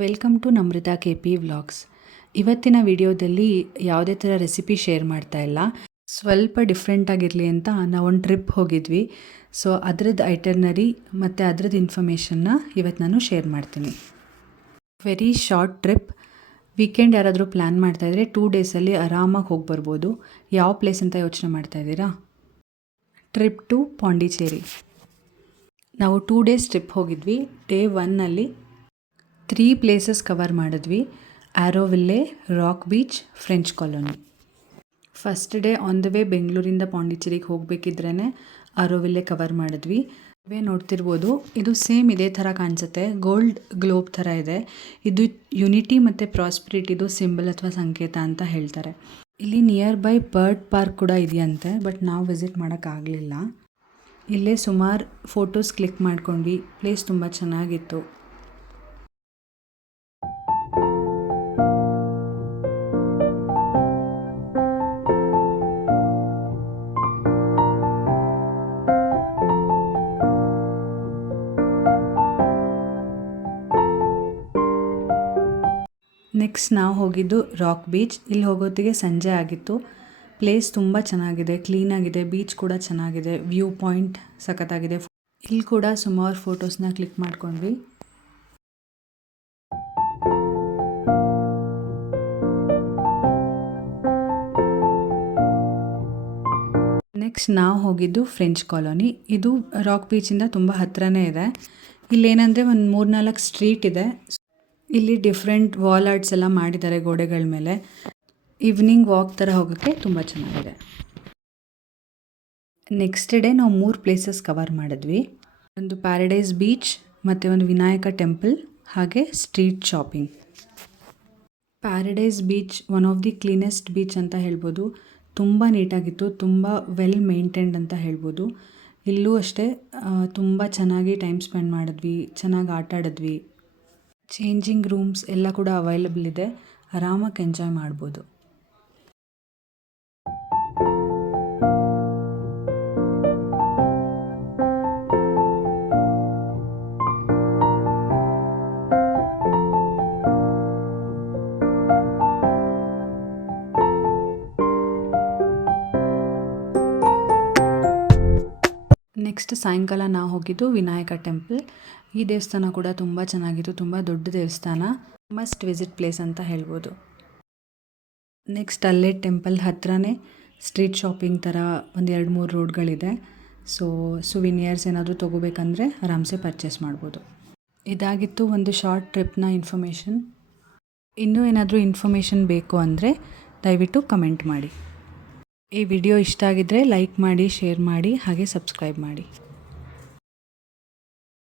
Welcome to Namrata KP vlogs. ಇವತ್ತಿನ ವಿಡಿಯೋದಲ್ಲಿ ಯಾವುದೇ ಥರ ರೆಸಿಪಿ ಶೇರ್ ಮಾಡ್ತಾ ಇಲ್ಲ. ಸ್ವಲ್ಪ ಡಿಫ್ರೆಂಟ್ ಆಗಿರಲಿ ಅಂತ ನಾವೊಂದು ಟ್ರಿಪ್ ಹೋಗಿದ್ವಿ. ಸೊ ಅದರದ್ದು ಐಟರ್ನರಿ ಮತ್ತು ಅದರದ್ದು ಇನ್ಫಾರ್ಮೇಷನ್ನ ಇವತ್ತು ನಾನು ಶೇರ್ ಮಾಡ್ತೀನಿ. Very short trip. ವೀಕೆಂಡ್ ಯಾರಾದರೂ ಪ್ಲ್ಯಾನ್ ಮಾಡ್ತಾಯಿದ್ರೆ 2 ಡೇಸಲ್ಲಿ ಆರಾಮಾಗಿ ಹೋಗಿ ಬರ್ಬೋದು. ಯಾವ ಪ್ಲೇಸ್ ಅಂತ ಯೋಚನೆ ಮಾಡ್ತಾಯಿದ್ದೀರಾ? Trip to Pondicherry. ನಾವು 2 ಡೇಸ್ ಟ್ರಿಪ್ ಹೋಗಿದ್ವಿ. ಡೇ 1ನಲ್ಲಿ 3 ಪ್ಲೇಸಸ್ ಕವರ್ ಮಾಡಿದ್ವಿ. Auroville, rock beach, French colony. First day on the way ಬೆಂಗಳೂರಿಂದ ಪಾಂಡಿಚೇರಿಗೆ ಹೋಗಬೇಕಿದ್ರೇ ಆರೋವಿಲ್ಲೆ ಕವರ್ ಮಾಡಿದ್ವಿ. ನೋಡ್ತಿರ್ಬೋದು, ಇದು ಸೇಮ್ ಇದೇ ಥರ ಕಾಣಿಸುತ್ತೆ. ಗೋಲ್ಡ್ ಗ್ಲೋಬ್ ಥರ ಇದೆ. ಇದು ಯುನಿಟಿ ಮತ್ತು ಪ್ರಾಸ್ಪರಿಟಿದು ಸಿಂಬಲ್ ಅಥವಾ ಸಂಕೇತ ಅಂತ ಹೇಳ್ತಾರೆ. ಇಲ್ಲಿ ನಿಯರ್ ಬೈ ಬರ್ಡ್ ಪಾರ್ಕ್ ಕೂಡ ಇದೆಯಂತೆ, ಬಟ್ ನಾವು ವಿಸಿಟ್ ಮಾಡೋಕ್ಕಾಗಲಿಲ್ಲ. ಇಲ್ಲೇ ಸುಮಾರು ಫೋಟೋಸ್ ಕ್ಲಿಕ್ ಮಾಡ್ಕೊಂಡ್ವಿ. ಪ್ಲೇಸ್ ತುಂಬ ಚೆನ್ನಾಗಿತ್ತು. ನೆಕ್ಸ್ಟ್ ನಾವು ಹೋಗಿದ್ದು ರಾಕ್ ಬೀಚ್. ಇಲ್ಲಿ ಹೋಗೋತ್ತಿಗೆ ಸಂಜೆ ಆಗಿತ್ತು. ಪ್ಲೇಸ್ ತುಂಬ ಚೆನ್ನಾಗಿದೆ, ಕ್ಲೀನಾಗಿದೆ, ಬೀಚ್ ಕೂಡ ಚೆನ್ನಾಗಿದೆ, ವ್ಯೂ ಪಾಯಿಂಟ್ ಸಖತ್ತಾಗಿದೆ. ಇಲ್ಲಿ ಕೂಡ ಸುಮಾರು ಫೋಟೋಸ್ನ ಕ್ಲಿಕ್ ಮಾಡ್ಕೊಂಡ್ವಿ. ನೆಕ್ಸ್ಟ್ ನಾವು ಹೋಗಿದ್ದು ಫ್ರೆಂಚ್ ಕಾಲೋನಿ. ಇದು ರಾಕ್ ಬೀಚಿಂದ ತುಂಬ ಹತ್ತಿರನೇ ಇದೆ. ಇಲ್ಲೇನಂದರೆ ಒಂದು 3-4 ಸ್ಟ್ರೀಟ್ ಇದೆ. ಇಲ್ಲಿ ಡಿಫ್ರೆಂಟ್ ವಾಲ್ ಆರ್ಟ್ಸ್ ಎಲ್ಲ ಮಾಡಿದ್ದಾರೆ ಗೋಡೆಗಳ ಮೇಲೆ. ಈವ್ನಿಂಗ್ ವಾಕ್ ಥರ ಹೋಗೋಕ್ಕೆ ತುಂಬ ಚೆನ್ನಾಗಿದೆ. ನೆಕ್ಸ್ಟ್ ಡೇ ನಾವು 3 ಪ್ಲೇಸಸ್ ಕವರ್ ಮಾಡಿದ್ವಿ. ಒಂದು ಪ್ಯಾರಡೈಸ್ ಬೀಚ್ ಮತ್ತು ಒಂದು ವಿನಾಯಕ ಟೆಂಪಲ್, ಹಾಗೆ street shopping. Paradise beach one of the cleanest beach ಅಂತ ಹೇಳ್ಬೋದು. ತುಂಬ ನೀಟಾಗಿತ್ತು, ತುಂಬ ವೆಲ್ ಮೇಂಟೈನ್ಡ್ ಅಂತ ಹೇಳ್ಬೋದು. ಇಲ್ಲೂ ಅಷ್ಟೇ ತುಂಬ ಚೆನ್ನಾಗಿ ಟೈಮ್ ಸ್ಪೆಂಡ್ ಮಾಡಿದ್ವಿ, ಚೆನ್ನಾಗಿ ಆಟ ಆಡಿದ್ವಿ. ಚೇಂಜಿಂಗ್ ರೂಮ್ಸ್ ಎಲ್ಲ ಕೂಡ ಅವೈಲಬಲ್ ಇದೆ, ಆರಾಮಾಗಿ ಎಂಜಾಯ್ ಮಾಡ್ಬೋದು. ನೆಕ್ಸ್ಟ್ ಸಾಯಂಕಾಲ ನಾವು ಹೋಗಿದ್ದು ವಿನಾಯಕ ಟೆಂಪಲ್. ಈ ದೇವಸ್ಥಾನ ಕೂಡ ತುಂಬ ಚೆನ್ನಾಗಿತ್ತು, ತುಂಬ ದೊಡ್ಡ ದೇವಸ್ಥಾನ, ಮಸ್ಟ್ ವಿಸಿಟ್ ಪ್ಲೇಸ್ ಅಂತ ಹೇಳ್ಬೋದು. ನೆಕ್ಸ್ಟ್ ಅಲ್ಲೇ ಟೆಂಪಲ್ ಹತ್ರನೇ ಸ್ಟ್ರೀಟ್ ಶಾಪಿಂಗ್ ಥರ ಒಂದು 2-3 ರೋಡ್ಗಳಿದೆ. ಸೊ ಸುವಿನಿಯರ್ಸ್ ಏನಾದರೂ ತೊಗೋಬೇಕಂದ್ರೆ ಆರಾಮ್ಸೆ ಪರ್ಚೇಸ್ ಮಾಡ್ಬೋದು. ಇದಾಗಿತ್ತು ಒಂದು ಶಾರ್ಟ್ ಟ್ರಿಪ್ನ ಇನ್ಫಾರ್ಮೇಷನ್. ಇನ್ನೂ ಏನಾದರೂ ಇನ್ಫಾರ್ಮೇಷನ್ ಬೇಕು ಅಂದರೆ ದಯವಿಟ್ಟು ಕಮೆಂಟ್ ಮಾಡಿ. ಈ ವಿಡಿಯೋ ಇಷ್ಟ ಆಗಿದ್ದರೆ ಲೈಕ್ ಮಾಡಿ, ಶೇರ್ ಮಾಡಿ, ಹಾಗೆ ಸಬ್ಸ್ಕ್ರೈಬ್ ಮಾಡಿ.